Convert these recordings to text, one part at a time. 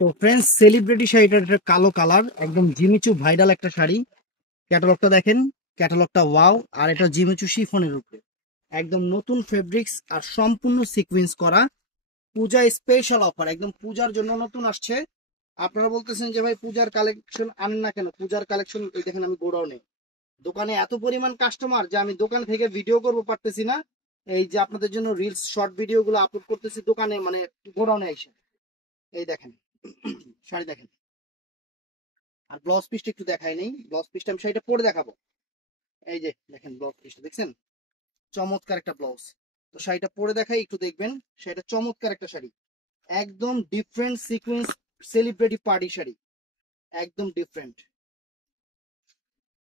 তো friends, celebrity শাড়িটার একটা কালো কালার, একদম জিমিচু ভাইরাল একটা শাড়ি। ক্যাটালগটা দেখেন, ক্যাটালগটা ওয়াও। আর এটা জিমিচু শিফনের উপরে, একদম নতুন ফেব্রিক্স আর সম্পূর্ণ সিকোয়েন্স করা। পূজা স্পেশাল অফার, একদম পূজার জন্য নতুন আসছে। আপনারা বলতেছেন যে ভাই পূজার কালেকশন আনেন না কেন? পূজার কালেকশন এই দেখেন, আমি গোডাউনে, দোকানে এত পরিমাণ কাস্টমার যে আমি দোকান থেকে ভিডিও করবো পারতেছি না। এই যে আপনাদের জন্য রিলস শর্ট ভিডিও গুলো আপলোড করতেছি দোকানে, মানে গোডাউনে এসে। এই দেখেন শাড়ি দেখেন। আর ব্লাউজ পিসটা একটু দেখাই নেই, ব্লাউজ পিসটা আমি শাড়িটা পরে দেখাবো। এই যে দেখেন ব্লাউজ পিসটা দেখছেন, চমৎকার একটা ব্লাউজ। তো শাড়িটা পরে দেখাই, একটু দেখবেন। শাড়িটা চমৎকার একটা শাড়ি, একদম different sequence, celebrity party sari, একদম ডিফারেন্ট।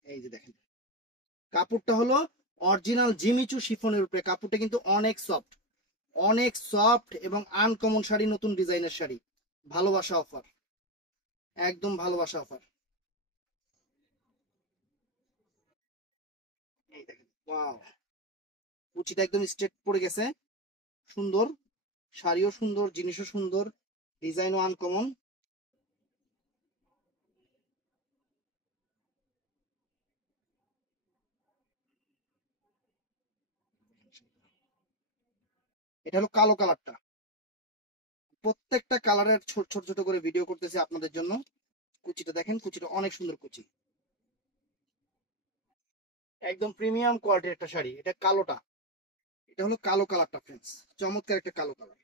এই যে দেখেন, কাপড়টা হলো অরিজিনাল জিমিচু শিফনের উপরে। কাপড়টা কিন্তু অনেক সফট, অনেক সফট এবং আনকমন শাড়ি, নতুন ডিজাইনের শাড়ি। ভালোবাসা অফার, একদম ভালোবাসা অফার। এই দেখেন, ওয়াও, কুচিটা একদম স্ট্রেট পড়ে গেছে, সুন্দর। শাড়িও সুন্দর, জিনিসও সুন্দর, ডিজাইনও আনকমন। এটা হলো কালো কালারটা। প্রত্যেকটা কালারের ছোট ছোট ছোট করে ভিডিও করতেছি আপনাদের জন্য। কুচিটা দেখেন, কুচিটা অনেক সুন্দর কুচি, একদম প্রিমিয়াম কোয়ালিটির একটা শাড়ি। এটা কালোটা, এটা হলো কালো কালারটা ফ্রেন্ডস, চমৎকার একটা কালো কালার।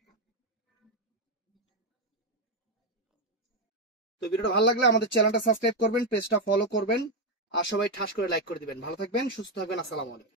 তো ভিডিওটা ভালো লাগলে আমাদের চ্যানেলটা সাবস্ক্রাইব করবেন, পেজটা ফলো করবেন, আর সবাই ঠাস করে লাইক করে দিবেন। ভালো থাকবেন, সুস্থ থাকবেন, আসসালামু আলাইকুম।